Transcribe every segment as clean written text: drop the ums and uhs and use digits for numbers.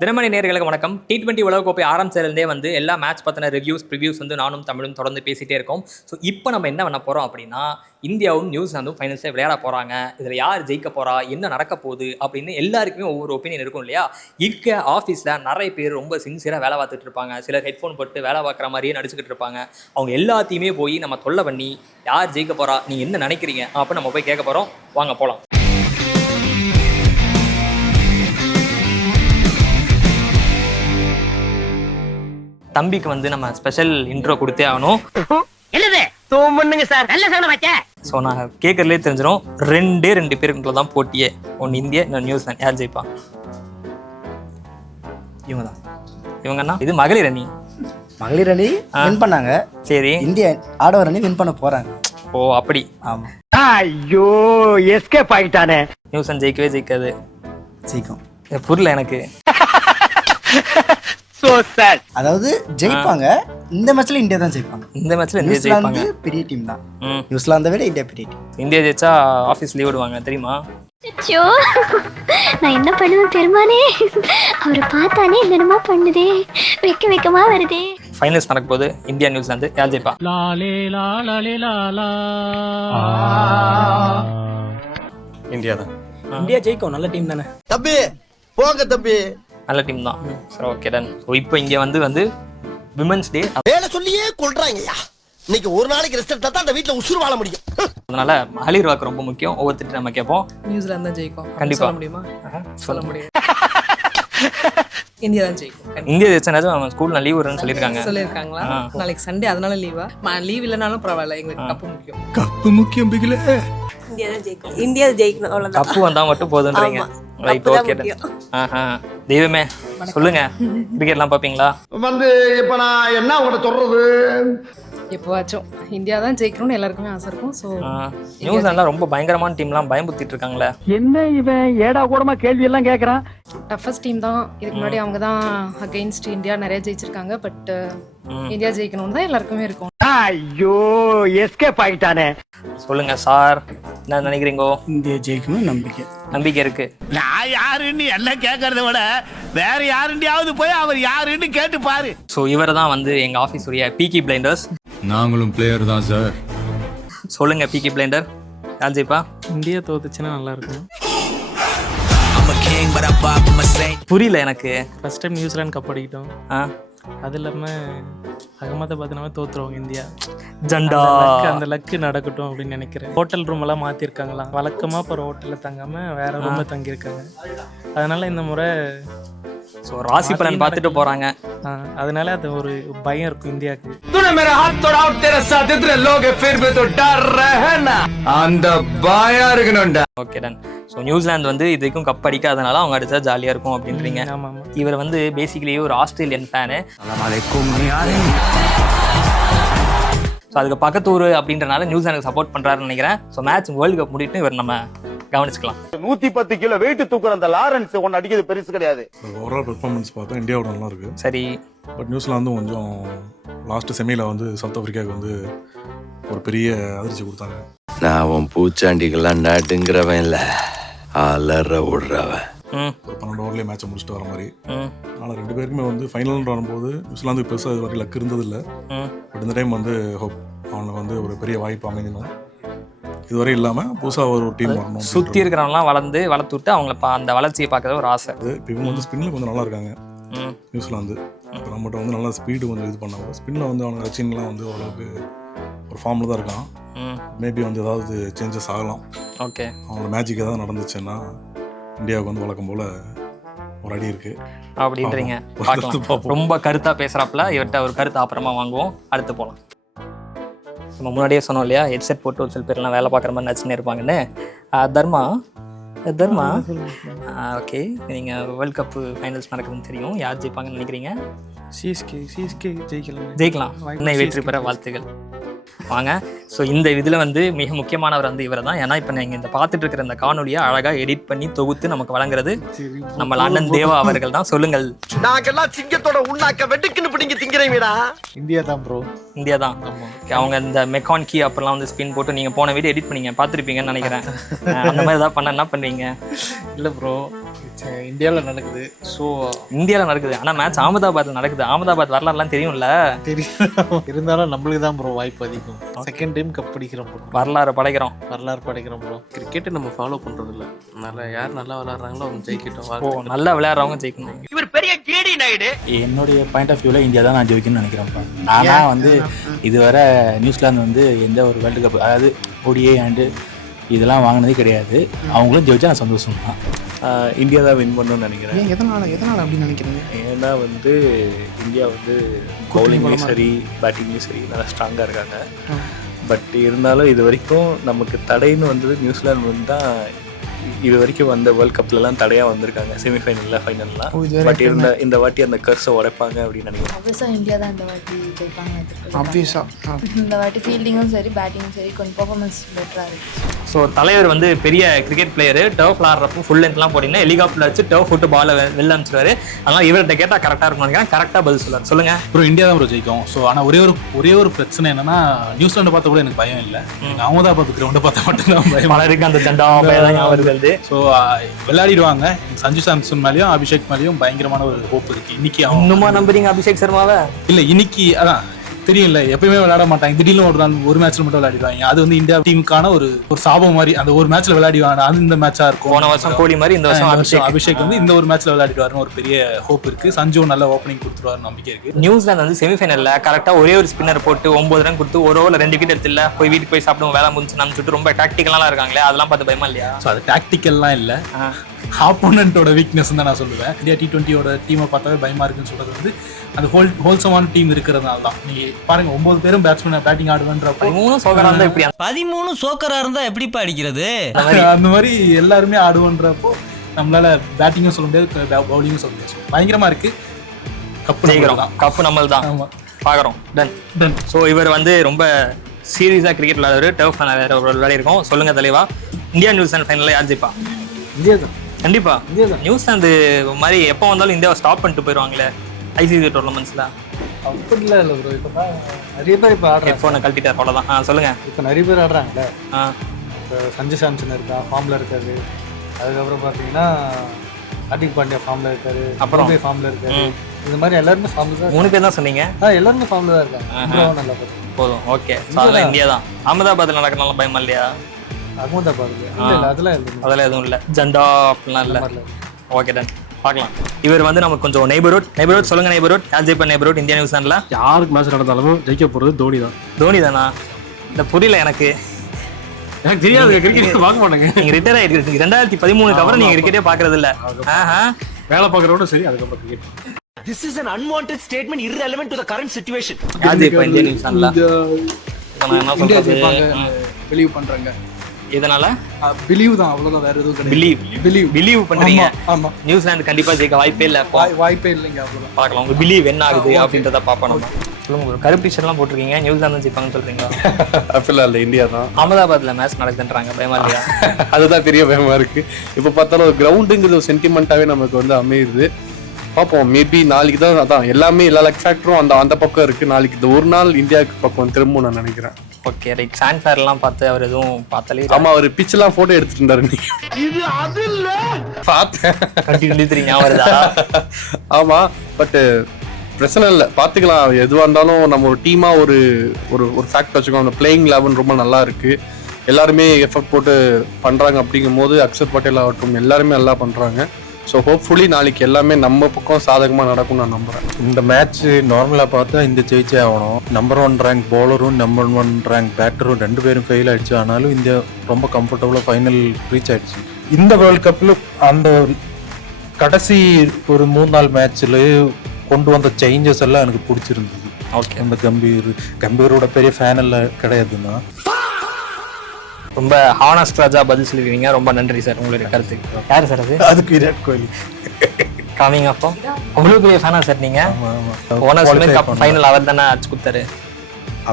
தினமணி நேயர்களுக்கு வணக்கம். T20 உலகக்கோப்பை ஆரம்பிச்சதுலேருந்தே வந்து எல்லா மேட்ச் பற்றின ரிவ்யூஸ் வந்து நானும் தமிழும் தொடர்ந்து பேசிகிட்டே இருக்கோம். ஸோ இப்போ நம்ம என்ன பண்ண போகிறோம் அப்படின்னா, இந்தியாவும் நியூசிலாந்தும் ஃபைனல்ஸில் விளையாட போகிறாங்க. இதில் யார் ஜெயிக்க போகிறா, என்ன நடக்க போகுது அப்படின்னு எல்லாருக்குமே ஒவ்வொரு ஒப்பீனியன் இருக்கும் இல்லையா? இருக்க ஆஃபீஸில் நிறைய பேர் ரொம்ப சின்சியராக வேலை பார்த்துட்டு இருப்பாங்க. சிலர் ஹெட்ஃபோன் போட்டு வேலை பார்க்குற மாதிரியே நடிச்சுக்கிட்டு இருப்பாங்க. அவங்க எல்லாத்தையுமே போய் நம்ம தொல்லை பண்ணி யார் ஜெயிக்க போகிறா, நீங்கள் என்ன நினைக்கிறீங்க அப்படின்னு நம்ம போய் கேட்க போகிறோம். வாங்க போகலாம். தம்பிக்கு வந்து நம்ம ஸ்பெஷல் இன்ட்ரோ கொடுத்தே ஆகணும். ஸோ நான் கேட்கறதுலே தெரிஞ்சிடும், ரெண்டு பேருக்குள்ள தான் போட்டியே. ஒன்று இந்தியா, இன்னொன்று நியூசிலாந்து. யார் ஜெயிப்பா? இவங்கன்னா இது மகளிர் அணி. மகளிர் அணி வின் பண்ணாங்க. சரி, இந்தியா ஆடவர் அணி வின் பண்ண போறாங்க. ஓ அப்படி. ஆமா. ஐயோ எஸ்கேப் ஆயிட்டானே. நியூசிலாந்து ஜெயிக்கவே ஜெயிக்காது. ஜெயிக்கும். புரியல எனக்கு. அதாவது ஜெயிப்பாங்க. இந்த மேட்ச்ல இந்தியா தான் ஜெயிப்பாங்க. இந்த மேட்ச்ல இந்தியா ஜெயிப்பாங்க. பெரிய டீம் தான். நியூசிலாந்தை விட இந்தியா பெரிய டீம். இந்தியா ஜெயிச்சா ஆபீஸ் லீவ் விடுவாங்க தெரியுமா? அச்சோ, நான் என்ன பண்ணுவேன் தெரியுமானே? அவரை பார்த்தானே என்னமா பண்ணுதே, வெக்கமா வருதே. ஃபைனல்ஸ் நடக்க போது இந்தியா நியூசிலாந்து. யார் ஜெயிப்பா? இந்தியா தான். இந்தியா ஜெயிக்கும். நல்ல டீம் தானே தம்பி. போங்க தம்பி, நல்ல டீம் தான். சரி, ஓகே டன். ஸோ இப்போ இங்கே வந்து விமன்ஸ் டே. வேலை சொல்லியே கொள்றாங்கய்யா. இன்னைக்கு ஒரு நாளைக்கு ரெஸ்ட் எடுத்தா தான் அந்த வீட்டுல உசுறு வாழ முடியும். அதனால மகளிர் வாக்கு ரொம்ப முக்கியம். ஒவ்வொருத்தர் நம்ம கேட்போம். நியூசிலாந்து தான் ஜெயிக்கும். கண்டிப்பா. சொல்ல முடியுமா? சொல்ல முடியும். இந்தியா தான் ஜெயிக்கும். இந்தியா ஜெயிச்சாச்சும் நம்ம ஸ்கூல்ல லீவ் வரும்னு சொல்லிருக்காங்களா? நாளைக்கு சண்டே, அதனால லீவா? லீவ் இல்லனாலும் பரவாயில்ல, எங்களுக்கு கப்பு முக்கியம். கப்பு முக்கியம் பிகில. இந்தியா தான் ஜெயிக்கும். இந்தியா ஜெயிக்கணும், அவ்வளவுதான். கப்பு வந்தா மட்டும் போதுன்றீங்க. Right, okay done. தெய்வமே சொல்லுங்க, கிரிக்கெட்லாம் பாப்பீங்களா? இப்ப நான் என்ன உங்கள்ட்ட சொல்றது? எப்போவாச்சும் இந்தியா தான் ஜெயிக்கணும்னு எல்லாருக்குமே ஆசை இருக்கும். ஸோ நியூசிலாந்துலாம் ரொம்ப பயங்கரமான டீம்லாம் பயமுறுத்திட்டு இருக்காங்களே. என்ன இவன் ஏடா கூடமா கேள்வி எல்லாம் கேக்குறான்? டஃபஸ்ட் டீம் தான். இதுக்கு முன்னாடி அவங்க தான் அகைன்ஸ்ட் இந்தியா நிறைய ஜெயிச்சிருக்காங்க. பட் இந்தியா ஜெயிக்கணும்னு தான் எல்லாருக்குமே இருக்கும். ஐயோ எஸ்கேப் ஆயிட்டானே. சொல்லுங்க சார், என்ன நினைக்கிறீங்கோ? இந்தியா ஜெயிக்கணும் நம்பிக்கை இருக்கு. நான் யாருன்னு எல்லாம் கேட்கறத விட வேற யாருண்டியாவது போய் அவர் யாருன்னு கேட்டு பாரு. ஸோ இவர் தான் வந்து எங்க ஆஃபீஸ் உடைய பீக்கி பிளைண்டர்ஸ். நாங்களும் பிளேயர் தான் சார். சொல்லுங்க பீக்கி பிளைண்டர், யார் ஜெயிப்பா? இந்தியா தோத்துச்சுன்னா நல்லா இருக்கும். புரியல எனக்கு. ஃபர்ஸ்ட் டைம் நியூசிலாந்து கப் அடிக்கிட்டோம். அது இல்லாமல் அகமதாபாத்னாவே தோத்துருவாங்க இந்தியா. ஜண்டா அந்த லக்கு நடக்கட்டும் அப்படின்னு நினைக்கிறேன். ஹோட்டல் ரூம் எல்லாம் மாற்றிருக்காங்களாம். வழக்கமாக இப்போ ஹோட்டலில் தங்காமல் வேற ரூமில் தங்கியிருக்காங்க. அதனால இந்த முறை ஸோ ராசி பலன் பார்த்துட்டு போறாங்க. அதனால அது ஒரு பயம் இருக்கும் இந்தியாவுக்கு. அந்த பயம் இருக்கணும்டா. Okay done. ஸோ நியூசிலாந்து வந்து இது வரைக்கும் கப் அடிக்காதனால அவங்க அடிச்சா ஜாலியாக இருக்கும் அப்படின்றீங்க. ஆமாம். இவர் வந்து பேசிக்கலி ஒரு ஆஸ்திரேலியன் ஃபேனு. ஸோ அதுக்கு பக்கத்து ஊர் அப்படின்றனால நியூசிலாந்துக்கு சப்போர்ட் பண்ணுறாருன்னு நினைக்கிறேன். ஸோ மேட்ச் வேர்ல்டு கப் முடிட்டு இவர் நம்ம கவனிச்சுக்கலாம். 110 கிலோ வெயிட் தூக்குற அந்த லாரன்ஸ் ஒன்னு அடிக்கிறது பெருசு கிடையாது. ஓவரால் பெர்ஃபார்மன்ஸ் பார்த்தா இந்தியாவோட நல்லா இருக்கு. சரி, பட் நியூசிலாந்தும் கொஞ்சம் லாஸ்ட் செமியில் வந்து சவுத் ஆப்பிரிக்காவுக்கு வந்து ஒரு பெரிய அதிர்ச்சி கொடுத்தாங்க. நான் உன் பூச்சாண்டிகள்லாம் நாட்டுங்கிறவன் இல்லை, அலற விடுறவன். ஒரு 12 ஓவர்லேயே மேட்சை முடிச்சுட்டு வர மாதிரி. அதனால் ரெண்டு பேருக்குமே வந்து ஃபைனல்னு வரும்போது நியூசிலாந்துக்கு பெருசாக இது வரைக்கும் லக் இருந்ததில்லை. பட் இந்த டைம் வந்து ஹோப் அவனுக்கு வந்து ஒரு பெரிய வாய்ப்பு அமைக்கணும். இதுவரை இல்லாமல் புதுசாக ஒரு டீம் வரணும். சுற்றி இருக்கிறவங்களாம் வளர்த்து விட்டு அவங்கள அந்த வளர்ச்சியை பார்க்கறது ஒரு ஆசை. இப்போ இவங்க வந்து ஸ்பின்னில் கொஞ்சம் நல்லா இருக்காங்க நியூசிலாந்து. இப்போ நம்மகிட்ட வந்து நல்லா ஸ்பீடு கொஞ்சம் இது பண்ணாங்க. ஸ்பின்னில் வந்து அவனுக்கு ரச்சின்லாம் வந்து ஓரளவுக்கு ஒரு ஃபார்மில் தான் இருக்கான். மேபி வந்து ஏதாவது சேஞ்சஸ் ஆகலாம். ஓகே, அவங்களோட மேஜிக் ஏதாவது நடந்துச்சுன்னா இந்தியாவுக்கு வந்து வழக்கம் போல் ஒரு அடி இருக்கு அப்படின்றீங்க. பார்க்கலாம். ரொம்ப கருத்தாக பேசுகிறாப்புல. இவர்கிட்ட ஒரு கருத்து அப்புறமா வாங்குவோம். அடுத்து போகலாம். நம்ம முன்னாடியே சொன்னோம் இல்லையா, ஹெட்செட் போட்டு ஒரு சில பேர்லாம் வேலை பார்க்குற மாதிரி நச்சுன்னு இருப்பாங்கன்னு. தர்மா ஓகே, நீங்கள் வேர்ல்ட் கப்பு ஃபைனல்ஸ் நடக்குதுன்னு தெரியும். யார் ஜெயிப்பாங்கன்னு நினைக்கிறீங்க? சிஎஸ்கே ஜெயிக்கலாம். இன்னும் வெற்றி பெற வாழ்த்துகள். வாங்க. ஸோ இந்த இதில் வந்து மிக முக்கியமானவர் வந்து இவர் தான். ஏன்னா இப்போ நீங்கள் இந்த பார்த்துட்டு இருக்கிற இந்த காணொலியை அழகாக எடிட் பண்ணி தொகுத்து நமக்கு வழங்குறது நம்ம அண்ணன் தேவா அவர்கள் தான். சொல்லுங்கள். நாங்கெல்லாம் சிங்கத்தோட உண்ணாக்க வெட்டுக்குன்னு பிடிங்க திங்கிறீங்கடா. இந்தியா தான் ப்ரோ. இந்தியா தான். அவங்க இந்த மெக்கான் கீ அப்புறம்லாம் வந்து ஸ்பின் போட்டு நீங்கள் போன வீடியோ எடிட் பண்ணீங்க, பார்த்துருப்பீங்கன்னு நினைக்கிறேன். அந்த மாதிரி ஏதாவது பண்ண என்ன பண்ணுவீங்க? இல்லை ப்ரோ, இந்தியாவில் நடக்குது. ஸோ இந்தியாவில் நடக்குது, ஆனால் மேட்ச் அகமதாபாத்தில் நடக்குது. அகமதாபாத் வரலாறுலாம் தெரியும்ல, தெரியும். இருந்தாலும் நம்மளுக்கு தான் ப்ரோ வாய்ப்பு அதிகம். செகண்ட் டைம் கப் அடிக்கிறோம் ப்ரோ. வரலாறு படைக்கிறோம் ப்ரோ. கிரிக்கெட்டை நம்ம ஃபாலோ பண்ணுறது இல்லை. அதனால் யார் நல்லா விளாட்றாங்களோ அவங்க ஜெயிக்கட்டும். ஓ, நல்லா விளையாடுறவங்க ஜெயிக்கணும். இவர் பெரிய கேடி நாயுடு. என்னுடைய பாயிண்ட் ஆஃப் வியூவில் இந்தியா தான் நான் ஜெயிக்கணும்னு நினைக்கிறேன்ப்பா. ஆனால் வந்து இதுவரை நியூசிலாந்து வந்து எந்த ஒரு வேர்ல்டு கப், அதாவது ODI அண்டு இதெல்லாம் வாங்கினதே கிடையாது. அவங்களும் ஜெயிச்சா நான் சந்தோஷம் தான். இந்தியா தான் வின் பண்ணணும்னு நினைக்கிறேன். எதனால் அப்படின்னு நினைக்கிறீங்க? ஏன்னா வந்து இந்தியா வந்து பவுலிங்லேயும் சரி பேட்டிங்லேயும் சரி நல்லா ஸ்ட்ராங்காக இருக்காங்க. பட் இருந்தாலும் இது வரைக்கும் நமக்கு தடைன்னு வந்தது நியூசிலாந்து வந்து தான். இது வரைக்கும் வந்த வேர்ல்ட் கப்லலாம் தடையாக வந்திருக்காங்க, செமிஃபைனலில், ஃபைனல்லாம். பட் இந்த வாட்டி அந்த கர்ஸை உடைப்பாங்க அப்படின்னு நினைக்கிறேன். ஆப்வியஸாக இந்தியா தான் இந்த வாட்டி ஜெயிப்பாங்க. ஆப்வியஸாக இந்த வாட்டி ஃபீல்டிங்கும் சரி பேட்டிங்கும் சரி கொஞ்சம் பெர்ஃபார்மன்ஸ் பெட்டராக இருக்குது. ஸோ தலைவர் வந்து பெரிய கிரிக்கெட் பிளேயரு. டர்ஃப் விளாட்றப்போ ஃபுல் லென்த்லாம் போட்டிங்கன்னா ஹெலிகாப்டர் வச்சு டர்ஃப் விட்டு பாலை வெளில அனுப்பிச்சிடுவாரு. அதனால் இவர்கிட்ட கேட்டால் கரெக்டாக இருக்கும்னு நினைக்கிறேன். கரெக்டாக பதில் சொல்லுவார். சொல்லுங்கள் ப்ரோ. இந்தியா தான் ப்ரோ ஜெயிக்கும். ஸோ ஆனால் ஒரே ஒரு பிரச்சனை என்னன்னா, நியூசிலாண்டை பார்த்த கூட எனக்கு பயம் இல்லை. அகமதாபாத் கிரவுண்டை பார்த்தா மட்டும்தான் பயம். பலருக்கு அந்த தண்டா பயம் வருது. ஸோ விளையாடிடுவாங்க. சஞ்சு சாம்சன் மேலேயும் அபிஷேக் மேலேயும் பயங்கரமான ஒரு ஹோப் இருக்கு. இன்னைக்கு இன்னுமா நம்புறீங்க அபிஷேக் சர்மாவை? இல்லை, இன்னைக்கு அதான் தெரியல, எப்பயுமே விளையாட மாட்டாங்க. திடீர்னு ஒரு மேட்ச்ல மட்டும் விளையாடிடுவாங்க. அது வந்து இந்தியா டீமுக்கான ஒரு சாபம் மாதிரி. அந்த ஒரு மேட்ச்ல விளையாடிவாங்க. அது இந்த மேட்சா இருக்கும். போன வருஷம் கோலி மாதிரி இந்த வருஷம் அபிஷேக் வந்து இந்த ஒரு மேட்ச்ல விளையாடிடுவாருன்னு ஒரு பெரிய ஹோப் இருக்கு. சஞ்சு நல்ல ஓப்பனிங் கொடுத்துருவாரு நம்பிக்கை இருக்கு. நியூசிலாந்து வந்து செமிஃபைனல்ல கரெக்டா ஒரே ஒரு ஸ்பின்னர் போட்டு 9 ரன் கொடுத்து ஒரு ஓவர்ல 2 விக்கெட் எடுத்துல போய் வீட்டுக்கு போய் சாப்பிடுவோம் வேலை முடிஞ்சு நம்ம சுட்டு ரொம்ப டாக்டிக்கலா இருக்காங்களே, அதெல்லாம் பார்த்து பயமா இல்லையா? ஸோ அது டாக்டிக்கல்லாம் இல்லை, ஆப்போனன்ட்டோட வீக்னஸ் தான் நான் சொல்லுவேன். இந்தியா T20யோட டீமை பார்த்தாவே பயமா இருக்குன்னு சொல்றது வந்து அந்த ஹோல்சமான டீம் இருக்கிறதுனால தான். நீங்க பாருங்க, 9 பேரும் பேட்டிங் ஆடுவேன்றப்போ 13 சோக்கரா இருந்தா எப்படிப்பா அடிக்கிறது? அந்த மாதிரி எல்லாருமே ஆடுவோன்றப்போ நம்மளால பேட்டிங்கும் சொல்ல முடியாது, பவுலிங்கும் சொல்ல முடியாது. பயங்கரமா இருக்கு. கப்பு நம்மள் தான் பாக்குறோம். டன். ஸோ இவர் வந்து ரொம்ப சீரியஸா கிரிக்கெட் விளையாடுற டர்ஃப் விளையாடி இருக்கும். சொல்லுங்க தலைவா, இந்தியா நியூசிலாந்து ஃபைனல்ல யார் ஜெயிப்பா? இந்தியா தான். கண்டிப்பா நியூசிலாந்து மாதிரி எப்போ வந்தாலும் இந்தியாவை ஸ்டாப் பண்ணிட்டு போயிடுவாங்களே ICC டோர்னமெண்ட்ஸ்ல. அப்படிலாம் இல்லை ப்ரோ. இப்போ நிறைய பேர் இப்போ ஆடுறாங்க. ஹெட்ஃபோனை கழட்டிட்டார் அவ்வளோதான். சொல்லுங்க. இப்போ நிறைய பேர் ஆடுறாங்கல்ல. இப்போ சஞ்சு சாம்சன் இருக்கா, ஃபார்மில் இருக்காரு. அதுக்கப்புறம் பார்த்தீங்கன்னா ஹார்திக் பாண்டியா ஃபார்மில் இருக்காரு, அப்புறம் ஃபார்மில் இருக்காரு. இந்த மாதிரி எல்லாருமே ஃபார்மில் தான். 3 பேர் தான் சொன்னீங்க. எல்லாருமே ஃபார்மில் தான் இருக்காங்க. நல்லா போதும். ஓகே. அதெல்லாம் இந்தியா தான். அகமதாபாத்தில் நடக்கிறனால பயமா இல்லையா? அதெல்லாம் எதுவும் இல்லை. ஜண்டா அப்படிலாம் இல்லை. ஓகே டன், பார்க்கலாம். இவர் வந்து நமக்கு கொஞ்சம் நெய்பர்ஹுட் சொல்லுங்க. நெய்பர்ஹுட் யார் ஜெயிப்பா? நெய்பர்ஹுட் இந்தியா நியூசிலாண்டில் யாருக்கு மேட்ச் நடந்தாலும் ஜெயிக்க போகிறது தோனி தான். தோனி தானா? இந்த புரியல எனக்கு தெரியாது. கிரிக்கெட் பார்க்க மாட்டேங்க. நீங்க ரிட்டையர் ஆகிருக்கீங்க 2013 அப்புறம் நீங்க கிரிக்கெட்டே பார்க்கறது இல்லை. வேலை பார்க்குறோட சரி. அதுக்கப்புறம் cricket. This is an unwanted statement irrelevant to the current situation. யார் ஜெயிப்பா இந்தியா நியூசிலாண்டில்? இந்தியா ஜெயிப்பாங்க பிலீவ் பண்றாங்க. இதனால பிலீவ் தான், அவ்வளவுதான். வேற எதுவும் கிடையாது. பிலீவ் பண்றீங்க. ஆமா, நியூசிலாந்து கண்டிப்பா ஜெயிக்க வாய்ப்பே இல்ல. வாய்ப்பே இல்லைங்க. அவ்வளவுதான். பார்க்கலாம் உங்க பிலீவ் என்ன ஆகுது அப்படின்றத பார்ப்போம் நம்ம. சொல்லுங்க ப்ரோ, கருப்பு டிஷர்ட்லாம் போட்டிருக்கீங்க. நியூசிலாந்து ஜெயிப்பாங்கன்னு சொல்றீங்களா? அப்படிலாம் இல்லை, இந்தியா தான். அகமதாபாத்ல மேட்ச் நடக்குதுன்றாங்க, பயமா இல்லையா? அதுதான் பெரிய பயமா இருக்கு. இப்போ பார்த்தாலும் கிரவுண்டுங்கிறது ஒரு சென்டிமெண்ட்டாவே நமக்கு வந்து அமையுது. பார்ப்போம், மேபி நாளைக்கு தான். அதான் எல்லாமே எல்லா லக் ஃபேக்டரும் அந்த பக்கம் இருக்கு. நாளைக்கு இந்த ஒரு நாள் இந்தியாவுக்கு பக்கம் திரும்ப நான் நினைக்கிறேன். Okay right. சான்ஃபேர் எல்லாம் பார்த்து அவர் எதுவும் பார்த்தாலே. ஆமா, அவர் பிச்செல்லாம் போட்டோ எடுத்துட்டு இருந்தாரு. இது அது இல்ல பார்த்தேன். கண்டிப்பா வருதா? ஆமா, பட் பிரச்சனை இல்லை, பார்த்துக்கலாம். எதுவாக இருந்தாலும் நம்ம ஒரு டீமா ஒரு ஒரு ஃபேக்ட் வச்சுக்கோம். அந்த பிளேயிங் 11 ரொம்ப நல்லா இருக்கு. எல்லாருமே எஃபர்ட் போட்டு பண்றாங்க. அப்படிங்கும் போது அக்ஷர் பட்டேல் ஆகட்டும் எல்லாருமே நல்லா பண்றாங்க. ஸோ ஹோப்ஃபுல்லி நாளைக்கு எல்லாமே நம்ம பக்கம் சாதகமாக நடக்கும்னு நான் நம்புகிறேன். இந்த மேட்ச் நார்மலாக பார்த்தா இந்த ஜெயிச்சே ஆகணும். நம்பர் 1 ரேங்க் பவுலரும் நம்பர் 1 ரேங்க் பேட்டரும் 2 பேரும் ஃபெயில் ஆயிடுச்சு. ஆனாலும் இந்தியா ரொம்ப கம்ஃபர்டபுளாக ஃபைனல் ரீச் ஆயிடுச்சு. இந்த வேர்ல்ட் கப்பில் அந்த கடைசி ஒரு 3-4 மேட்ச்சில் கொண்டு வந்த சேஞ்சஸ் எல்லாம் எனக்கு பிடிச்சிருந்தது. ஓகே. அந்த கம்பீரோட பெரிய ஃபேன் எல்லாம் கிடையாதுன்னா. ரொம்ப ஹானஸ்ட் ராஜா பதில் சொல்லிருக்கீங்க. ரொம்ப நன்றி சார் உங்களுடைய கருத்து. யாரு சார் அது? அதுக்கு விராட் கோலி காமிங். அப்போ அவ்வளோ பெரிய ஃபேனா சார் நீங்க? கப் ஃபைனல் அவர் தானே அடிச்சு கொடுத்தாரு.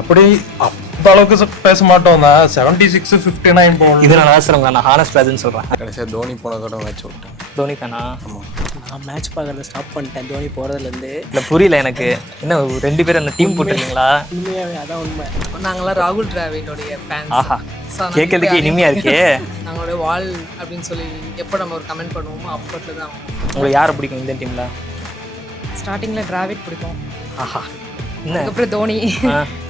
அப்படி அந்த அளவுக்கு பேச மாட்டோம் தான். 76-59 போகணும். இதனால சார் உங்களை நான் ஹானஸ்ட் ராஜன்னு சொல்றேன். கடைசியாக தோனி போன தடவை மேட்ச் விட்டேன். தோனி தானா? நான் மேட்ச் பார்க்கறத ஸ்டாப் பண்ணிட்டேன் தோனி போகிறதுலேருந்து. இல்லை புரியல எனக்கு. என்ன 2 பேரும் அந்த டீம் போட்டுருக்கீங்களா? உண்மையாகவே அதான் உண்மை. நாங்களாம் ராகுல் டிராவிடோடைய ஃபேன்ஸ். ஆஹா, கேட்கறதுக்கு இனிமையா இருக்கே. நாங்களோட வால் அப்படின்னு சொல்லி எப்போ நம்ம ஒரு கமெண்ட் பண்ணுவோமோ அப்போத்துல தான். உங்களுக்கு யாரை பிடிக்கும் இந்த டீமில்? ஸ்டார்டிங்கில் டிராவிட் பிடிக்கும். ஆஹா, என்ன அதுக்கப்புறம்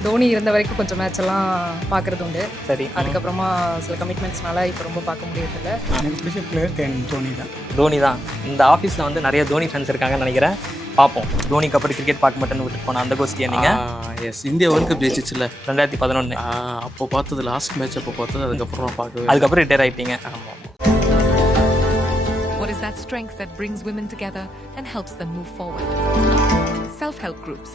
தோனி இருந்த வரைக்கும் கொஞ்சம் மேட்ச் எல்லாம் பார்க்கறது உண்டு. சரி. அதுக்கப்புறமா சில கமிட்மெண்ட்ஸ்னால இப்போ ரொம்ப பார்க்க முடியறதில்ல. எனக்கு பிடிச்ச பிளேயர் தோனி தான். தோனி தான். இந்த ஆஃபீஸில் வந்து நிறைய தோனி ஃபேன்ஸ் இருக்காங்கன்னு நினைக்கிறேன். பார்ப்போம். தோனிக்கு அப்புறம் கிரிக்கெட் பார்க்க மாட்டேன்னு விட்டுட்டு போன அந்த கோஷ்டியா நீங்கள்? எஸ், இந்தியா வேர்ல்ட் கப் ஜெயிச்சிச்சுல 2011. அப்போ பார்த்தது லாஸ்ட் மேட்ச். அப்போ பார்த்தது அதுக்கப்புறம் பார்க்கவே. அதுக்கப்புறம் ரிட்டையர் ஆகிட்டீங்க. ஆமாம். What is that strength that brings women together and helps them move forward? Self-help groups.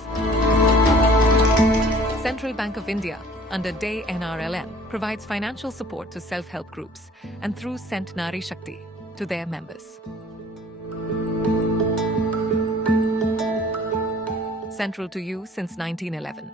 Central Bank of India, under DAY NRLM, provides financial support to self-help groups and through Sent Nari Shakti to their members. Central to you since 1911.